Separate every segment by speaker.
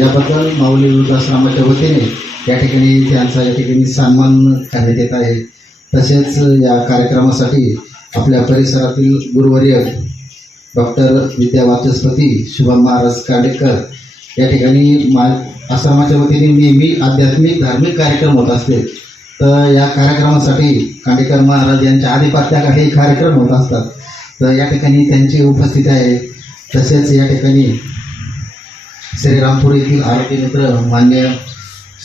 Speaker 1: याबद्दल माऊली वृद्धाश्रमाच्या वतीने या ठिकाणी त्यांचा या ठिकाणी सन्मान करण्यात येत आहे. तसेच या कार्यक्रमासाठी आपल्या परिसरातील गुरुवर्य डॉक्टर विद्या वाचस्पती शुभम महाराज काडेकर या ठिकाणी मा आश्रमाच्या वतीने नेहमी आध्यात्मिक धार्मिक कार्यक्रम होत असते. तर या कार्यक्रमासाठी कांडेकर महाराज यांच्या आधिपत्याखाली कार्यक्रम होत असतात. तर या ठिकाणी त्यांची उपस्थिती आहे. तसेच या ठिकाणी श्रीरामपूर येथील आरोग्य मित्र मान्य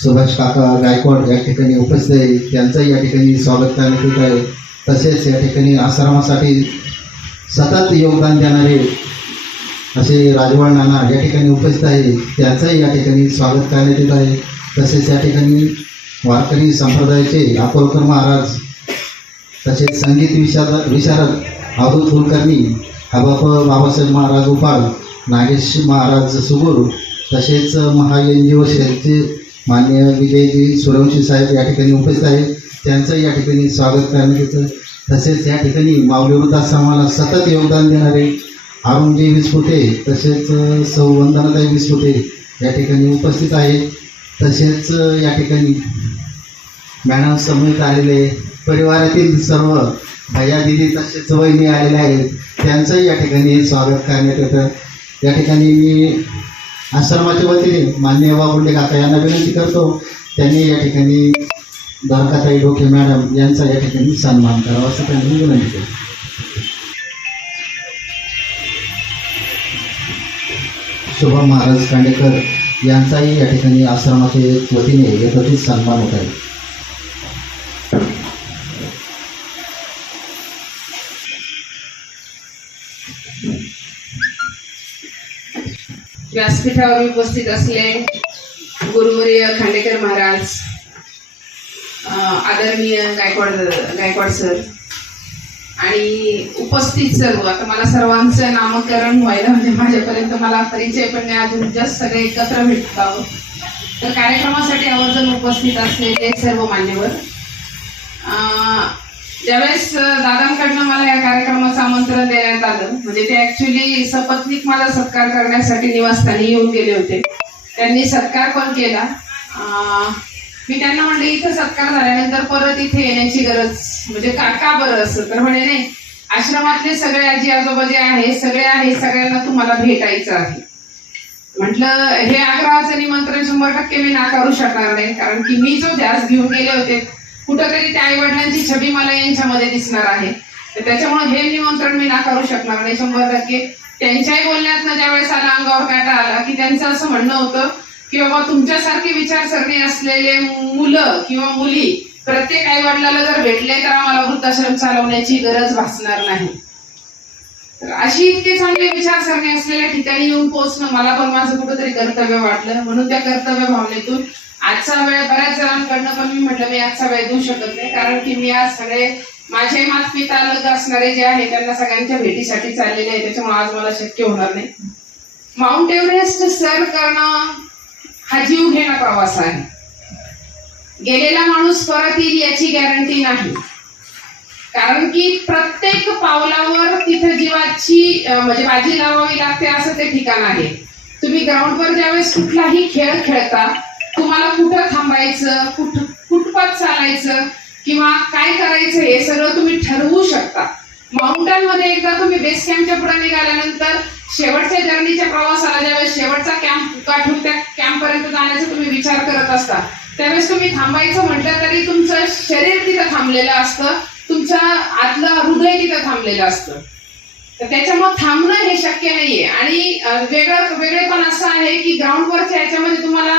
Speaker 1: सुभाष काका गायकवाड या ठिकाणी उपस्थित आहे त्यांचंही या ठिकाणी स्वागत करण्यात येत आहे. तसेच या ठिकाणी आश्रमासाठी सतत योगदान देणारे असे राजवाड नाना या ठिकाणी उपस्थित आहे त्यांचंही या ठिकाणी स्वागत करण्यात येत आहे. तसेच या ठिकाणी वारकरी संप्रदायाचे अकोलकर महाराज तसेच संगीत विशारद विशारद अवधूत कुलकर्णी हबाप बाबासाहेब महाराज उपाल नागेश महाराज सुगुरू तसेच महा एन जी ओ शेलचे मान्य विजयजी सूर्यवंशी साहेब या ठिकाणी उपस्थित आहे त्यांचं या ठिकाणी स्वागत करण्यात येतं. तसेच या ठिकाणी माऊली वृद्धाश्रमाला सतत योगदान देणारे अरुणजी विस्फुटे तसेच सौ वंदनाताई विस्फुटे या ठिकाणी उपस्थित आहे तसेच या ठिकाणी मॅडम समोर आलेले परिवारातील सर्व भैया दिदी तसेच वहिनी आलेले आहेत त्यांचंही या ठिकाणी स्वागत करण्यात येतं. या ठिकाणी मी आश्रमाच्या वतीने मान्य बाबुंडे काका यांना विनंती करतो त्यांनी या ठिकाणी द्वारकाताई डोके मॅडम यांचा या ठिकाणी सन्मान करावा असं त्यांनी विनंती केली. शुभम महाराज कांडेकर यांचाही या ठिकाणी आश्रमाच्या वतीने यथोचित सन्मान होत आहे.
Speaker 2: व्यासपीठावर उपस्थित असले गुरुवर्य खांडेकर महाराज आदरणीय गायकवाड गायकवाड सर आणि उपस्थित सर्व आता मला सर्वांचं नामकरण व्हायला म्हणजे माझ्यापर्यंत मला परिचय पण नाही अजून जस्ट सगळे एकत्र भेटत आहोत. तर कार्यक्रमासाठी आवर्जून उपस्थित असलेले सर्व मान्यवर ज्यावेळेस दादांकडनं मला या कार्यक्रमाचं आमंत्रण देण्यात आलं. म्हणजे ते ऍक्च्युली सपत्नीक मला सत्कार करण्यासाठी निवासस्थानी येऊन गेले होते. त्यांनी सत्कार पण केला. मी त्यांना म्हणले इथं सत्कार झाल्यानंतर परत इथे येण्याची गरज म्हणजे का का बरं असं. तर म्हणे नाही आश्रमातले सगळे आजी आजोबा जे आहे सगळे आहे सगळ्यांना तुम्हाला भेटायचं आहे. म्हटलं हे आग्रहाचं निमंत्रण शंभर टक्के मी नाकारू शकणार नाही कारण की मी जो ध्यास घेऊन गेले होते कुठंतरी त्या आई वडिलांची छबी मला यांच्यामध्ये दिसणार आहे. तर त्याच्यामुळे हे निमंत्रण मी नाकारू शकणार नाही शंभर टक्के. त्यांच्याही बोलण्यात ज्या वेळेस आला अंगावर काटा आला की त्यांचं असं म्हणणं होतं की बाबा तुमच्यासारखी विचारसरणी असलेले मुलं किंवा मुली प्रत्येक आई वडिलाला जर भेटले तर आम्हाला वृद्धाश्रम चालवण्याची गरज भासणार नाही. तर अशी इतके चांगले विचारसरणी असलेल्या ठिकाणी येऊन पोहोचणं मला पण माझं कुठंतरी कर्तव्य वाटलं. म्हणून त्या कर्तव्य भावनेतून आजचा वेळ बऱ्याच जणांकडनं पण मी म्हटलं मी आजचा वेळ देऊ शकत नाही. कारण की मी आज सगळे माझे मातपिता अलग असणारे जे आहे त्यांना सगळ्यांच्या भेटीसाठी चाललेले आहे. त्याच्यामुळे आज मला शक्य होणार नाही. माउंट एव्हरेस्ट सर करणं हा जीव घेणा प्रवास आहे. गेलेला माणूस परत येईल याची गॅरंटी नाही. कारण की प्रत्येक पावलावर तिथं जीवाची म्हणजे बाजी लावावी लागते असं ते ठिकाण आहे. तुम्ही ग्राउंडवर ज्यावेळेस कुठलाही खेळ खेळता तुम्हाला कुठं थांबायचं कुठ कुठपत चालायचं किंवा काय करायचं हे सगळं तुम्ही ठरवू शकता. माउंटनमध्ये एकदा तुम्ही बेस कॅम्पच्या पुढे निघाल्यानंतर शेवटच्या जर्नीच्या प्रवासाला ज्यावेळेस शेवटचा कॅम्प गाठून त्या कॅम्प पर्यंत जाण्याचा तुम्ही विचार करत असता त्यावेळेस तुम्ही थांबायचं म्हटलं तरी तुमचं शरीर तिथं थांबलेलं असतं तुमचं आतलं हृदय तिथं थांबलेलं असतं. तर त्याच्यामुळे थांबणं हे शक्य नाहीये. आणि अं, वेगळं वेगळेपण असं आहे की ग्राउंडवरच्या ह्याच्यामध्ये तुम्हाला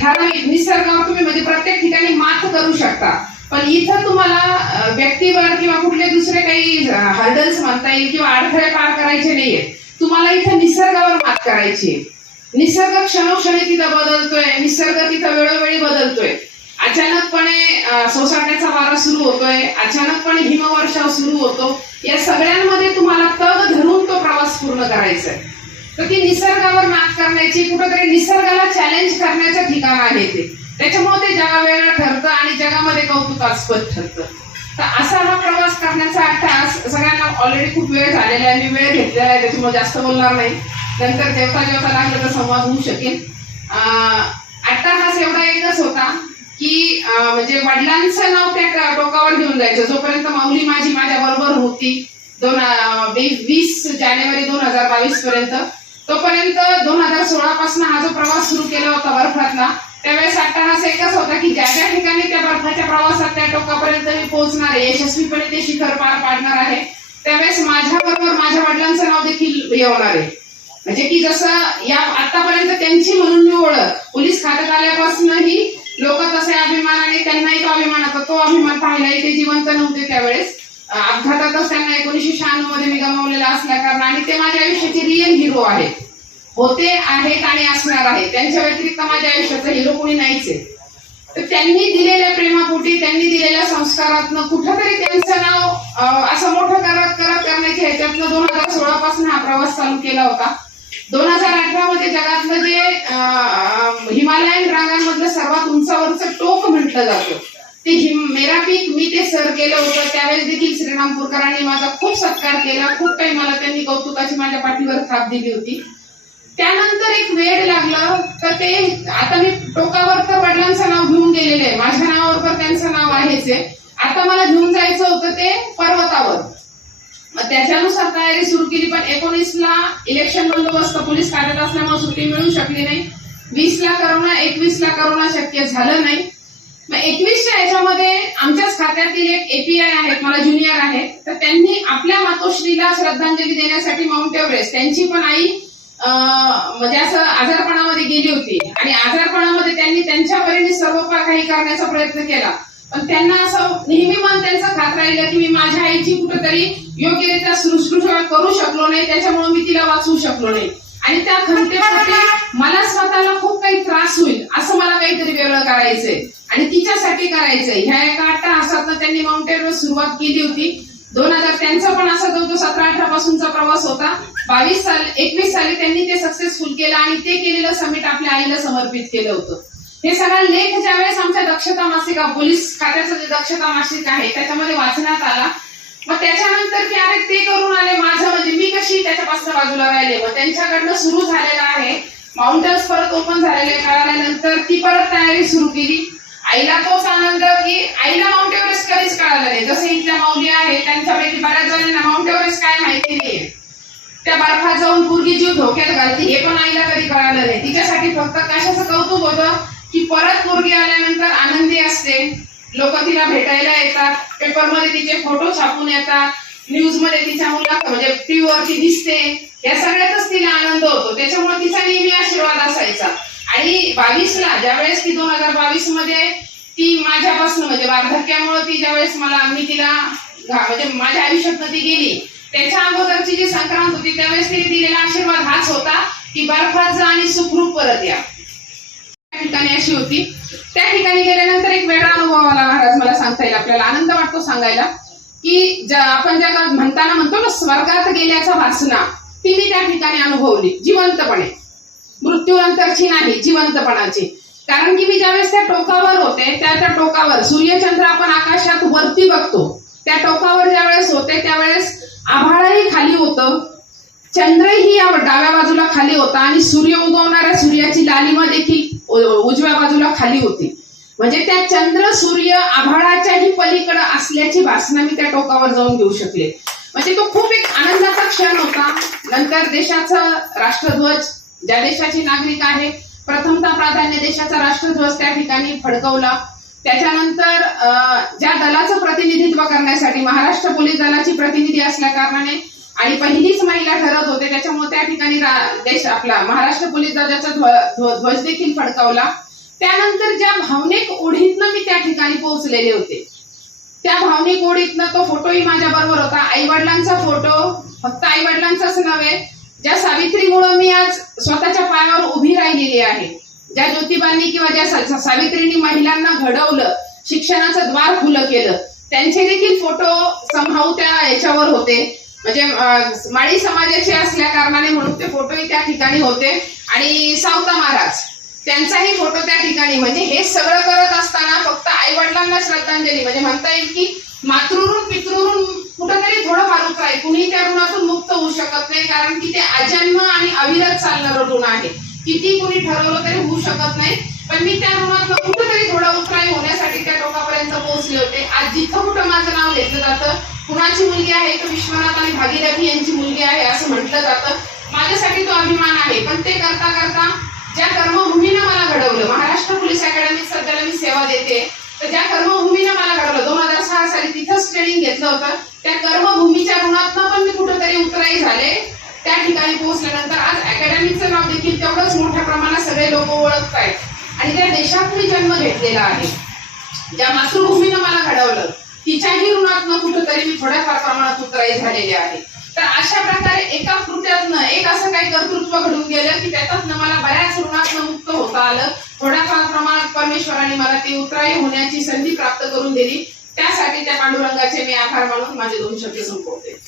Speaker 2: ठराविक निसर्गावर तुम्ही म्हणजे प्रत्येक ठिकाणी मात करू शकता. पण इथं तुम्हाला व्यक्तीवर किंवा कुठले दुसरे काही हर्डल्स म्हणता येईल किंवा अडथळे पार करायचे नाहीये तुम्हाला इथं निसर्गावर मात करायची निसर्ग क्षणोक्षणी तिथं बदलतोय निसर्ग तिथं वेळोवेळी बदलतोय. अचानकपणे सोसाट्याचा वारा सुरू होतोय अचानकपणे हिमवर्षाव सुरू होतो. या सगळ्यांमध्ये तुम्हाला तग धरून तो प्रवास पूर्ण करायचा आहे. तर ती निसर्गावर मात करण्याची कुठंतरी निसर्गाला चॅलेंज करण्याचं ठिकाण आहे ते. त्याच्यामुळे ते जगावेगळं ठरतं आणि जगामध्ये कौतुकास्पद ठरतं. तर असा हा प्रवास करण्याचा अट्टास सगळ्यांना ऑलरेडी खूप वेळ झालेला आहे. मी वेळ घेतलेला आहे त्याच्यामुळे जास्त बोलणार नाही. नंतर जेवता जेवता लागलं तर संवाद होऊ शकेल. आता हा एवढा एकच होता की म्हणजे वडिलांचं नाव त्या टोकावर घेऊन जायचं. जोपर्यंत माऊली माझी माझ्या बरोबर होती दोन वीस जानेवारी दोन हजार बावीस पर्यंत तोपर्यंत दोन हजार सोळा पासून हा जो प्रवास सुरू केला होता बर्फातला त्यावेळेस अट्टहास एकच होता की ज्या ज्या ठिकाणी त्या बर्फाच्या प्रवासात त्या टोकापर्यंत मी पोहोचणार आहे यशस्वीपणे ते शिखर पार पाडणार आहे त्यावेळेस माझ्या बरोबर माझ्या वडिलांचं नाव देखील येणार आहे. म्हणजे की जसं या आतापर्यंत त्यांची म्हणून मी ओळख पोलीस खात्यात आल्यापासूनही लोक तसे अभिमानाने त्यांनाही तो अभिमान होता तो अभिमान पाहिलाही ते जिवंत नव्हते त्यावेळेस. अपघातातच त्यांना एकोणीसशे शहाण्णवमध्ये मी गमावलेला असल्या कारण आणि ते माझ्या आयुष्याचे रिअल हिरो आहेत. होते आहेत आणि असणार आहे त्यांच्या व्यतिरिक्त माझ्या आयुष्याचा हिरो कोणी नाहीच आहे तर त्यांनी दिलेल्या प्रेमापोटी त्यांनी दिलेल्या संस्कारातनं कुठंतरी त्यांचं नाव असं मोठं करत करत करण्याच्या ह्याच्यातनं दोन हजार सोळा पासून हा प्रवास चालू केला होता. दोन हजार अठरा मध्ये जगातलं जे हिमालयन रांगांमधलं सर्वात उंचावरचं टोक म्हटलं जातं. ते हिम मेरा पीक मी ते सर केलं होतं. त्यावेळेस देखील श्रीरामपूरकरांनी माझा खूप सत्कार केला. खूप काही मला त्यांनी कौतुकाची माझ्या पाठीवर थाप दिली होती. त्यानंतर एक वेळ लागलं. तर ते आता मी टोकावर तर वडिलांचं नाव घेऊन गेलेले आहे. माझ्या नावावर तर त्यांचं नाव आहेच आहे. आता मला घेऊन जायचं होतं ते पर्वतावर. मग त्याच्यानुसार तयारी सुरू केली पण एकोणीसला इलेक्शन बंदोबस्त पोलीस खात्यात असल्यामुळे सुट्टी मिळू शकली नाही. वीसला करोना एकवीसला करोना शक्य झालं नाही. मग एकवीसच्या याच्यामध्ये आमच्याच खात्यातील एक एपीआय आहेत मला ज्युनियर आहेत. तर त्यांनी आपल्या मातोश्रीला श्रद्धांजली देण्यासाठी माउंट एव्हरेस्ट त्यांची पण आई म्हणजे असं आजारपणामध्ये गेली होती. आणि आजारपणामध्ये त्यांनी त्यांच्या परीने सर्व काही करण्याचा प्रयत्न केला. पण त्यांना असं नेहमी मन त्यांचं खात राहिलं की मी माझ्या आईची कुठेतरी योग्यरित्या शुश्रूषा करू शकलो नाही त्याच्यामुळे मी तिला वाचवू शकलो नाही. आणि त्या खंतेमध्ये मला स्वतःला खूप काही त्रास होईल असं मला काहीतरी वेगळं करायचंय. आणि तिच्यासाठी करायचंय. ह्या एका अट्टहासातनं त्यांनी माउंट सुरुवात केली होती. दोन हजार त्यांचा पण असा जो तो सतरा अठरा पासूनचा प्रवास होता. बावीस साल एकवीस साली त्यांनी ते सक्सेसफुल केलं आणि ते केलेलं समिट आपल्या आईला समर्पित केलं होतं. हे सगळा लेख ज्यावेळेस आमच्या दक्षता मासिका पोलीस खात्याचं जे दक्षता मासिक आहे त्याच्यामध्ये वाचण्यात आला. मग त्याच्यानंतर की अरे ते करून आले माझं म्हणजे मी कशी त्याच्यापासून बाजूला राहिले? मग त्यांच्याकडनं सुरू झालेलं आहे. माउंटन्स परत ओपन झालेले कळाल्यानंतर ती परत तयारी सुरू केली. आईला तोच आनंद की आईला माउंट एव्हरेस्ट कधीच कळालं नाही. जसे इथल्या माऊली आहे त्यांच्यापैकी बऱ्याच जणांना माउंट एव्हरेस्ट काय माहिती नाहीये. त्या बर्फात जाऊन पूर्वी जीव धोक्यात घालते. हे पण आईला कधी कळालं नाही. तिच्यासाठी फक्त कशाचं कौतुक होतं की परत मुलगी आल्यानंतर आनंदी असते. लोक तिला भेटायला येतात पेपरमध्ये तिचे फोटो छापून येतात न्यूजमध्ये तिच्या मुलाखत म्हणजे टीव्हीवरती दिसते. या सगळ्यातच तिला आनंद होतो. त्याच्यामुळे तिचा नेहमी आशीर्वाद असायचा. आणि बावीसला ज्यावेळेस ती दोन हजार बावीसमध्ये ती माझ्यापासून म्हणजे वार्धक्यामुळे ती ज्यावेळेस मला मी तिला म्हणजे माझ्या आयुष्यात ती गेली. त्याच्या अगोदरची जी संक्रांत होती त्यावेळेस तिने दिलेला आशीर्वाद हाच होता की बर्फात जा आणि सुखरूप परत या ठिकाणी अशी होती. त्या ठिकाणी गेल्यानंतर एक वेगळा अनुभव आला महाराज मला सांगता येईल. आपल्याला आनंद वाटतो सांगायला की ज्या आपण ज्या म्हणताना म्हणतो ना स्वर्गात गेल्याचा वासना ती मी त्या ठिकाणी अनुभवली जिवंतपणे. मृत्यूनंतरची नाही जिवंतपणाची. कारण की मी ज्यावेळेस त्या टोकावर होते त्या त्या टोकावर सूर्यचंद्र आपण आकाशात वरती बघतो त्या टोकावर ज्यावेळेस होते त्यावेळेस आभाळही खाली होतं चंद्रही या डाव्या बाजूला खाली होता आणि सूर्य उगवणाऱ्या सूर्याची लालिमा देखील उजव्या बाजूला खाली होती. म्हणजे त्या चंद्र सूर्य आभाळाच्याही पलीकडे असल्याची भासना मी त्या टोकावर जाऊन घेऊ शकले. म्हणजे तो खूप एक आनंदाचा क्षण होता. नंतर देशाचा राष्ट्रध्वज ज्या देशाची नागरिक आहे प्रथमता प्राधान्य देशाचा राष्ट्रध्वज त्या ठिकाणी फडकवला. त्याच्यानंतर ज्या दलाचं प्रतिनिधित्व करण्यासाठी महाराष्ट्र पोलीस दलाची प्रतिनिधी असल्या कारणाने आणि पहिलीच महिला ठरत होते. त्याच्यामुळे त्या ठिकाणी रा- देश आपला महाराष्ट्र पोलीस दलाचा ध्व- ध्वज देखील फडकावला. त्यानंतर ज्या भावनिक ओढीतनं मी त्या ठिकाणी पोहोचलेले होते. त्या भावनिक ओढीतनं तो फोटोही माझ्या बरोबर होता. आई वडिलांचा फोटो फक्त आई वडिलांचाच नव्हे ज्या सावित्रीमुळे मी आज स्वतःच्या पायावर उभी राहिलेली आहे ज्या ज्योतिबांनी किंवा ज्या सावित्रींनी महिलांना घडवलं शिक्षणाचं द्वार खुलं केलं त्यांचे देखील फोटो संभाव त्या याच्यावर होते. म्हणजे माळी समाजाचे असल्या कारणाने म्हणून ते फोटोही त्या ठिकाणी होते. आणि सावता महाराज त्यांचाही फोटो त्या ठिकाणी. म्हणजे हे सगळं करत असताना फक्त आई वडिलांना श्रद्धांजली. म्हणजे म्हणता येईल की मातृरून पितृरून कुठंतरी थोडंफार आहे. कुणी त्या ऋणातून मुक्त होऊ शकत नाही कारण की ते अजन्म आणि अविरत चालणारं ऋण आहे. किती कुणी ठरवलं तरी होऊ शकत नाही. पण मी त्या ऋणातनं कुठंतरी थोडा उतराई होण्यासाठी त्या टोकापर्यंत पोहोचले होते. आज जिथं कुठं माझं नाव घेतलं जातं कुणाची मुलगी आहे? तर विश्वनाथ आणि भागीरथी यांची मुलगी आहे असं म्हटलं जातं. माझ्यासाठी तो अभिमान आहे पण ते करता करता ज्या कर्मभूमीनं मला घडवलं महाराष्ट्र पोलीस अकॅडमीत सध्याला मी सेवा देते तर ज्या कर्मभूमीनं मला घडवलं दोन हजार सहा साली तिथंच ट्रेनिंग घेतलं होतं त्या कर्मभूमीच्या ऋणातनं पण मी कुठंतरी उतराई झाले. त्या ठिकाणी पोहोचल्यानंतर आज अकॅडमीचं नाव देखील तेवढंच मोठ्या प्रमाणात सगळे लोक ओळखत आहेत. आणि त्या देशात मी जन्म घेतलेला आहे. ज्या मातृभूमीनं मला घडवलं तिच्याही ऋणातनं कुठंतरी मी थोड्याफार प्रमाणात उतराई झालेली आहे. तर अशा प्रकारे एका कृत्यातनं एक असं काही कर्तृत्व घडून गेलं की त्याच्यातनं मला बऱ्याच ऋणातनं मुक्त होता आलं. थोड्याफार प्रमाणात परमेश्वराने मला ती उतराई होण्याची संधी प्राप्त करून दिली. त्यासाठी त्या पांडुरंगाचे मी आभार मानून माझे दोन शब्द संपवते.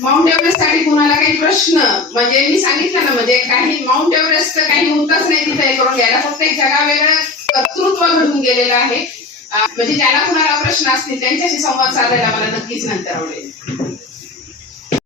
Speaker 2: माउंट एव्हरेस्टसाठी कुणाला काही प्रश्न? म्हणजे मी सांगितलं ना म्हणजे काही माउंट एव्हरेस्ट काही होतच नाही तिथे करून घ्यायला. फक्त एक जगा वेगळं कर्तृत्व घडून गेलेलं आहे. म्हणजे ज्याला कुणाला प्रश्न असतील त्यांच्याशी संवाद साधायला मला नक्कीच नंतर आवडेल.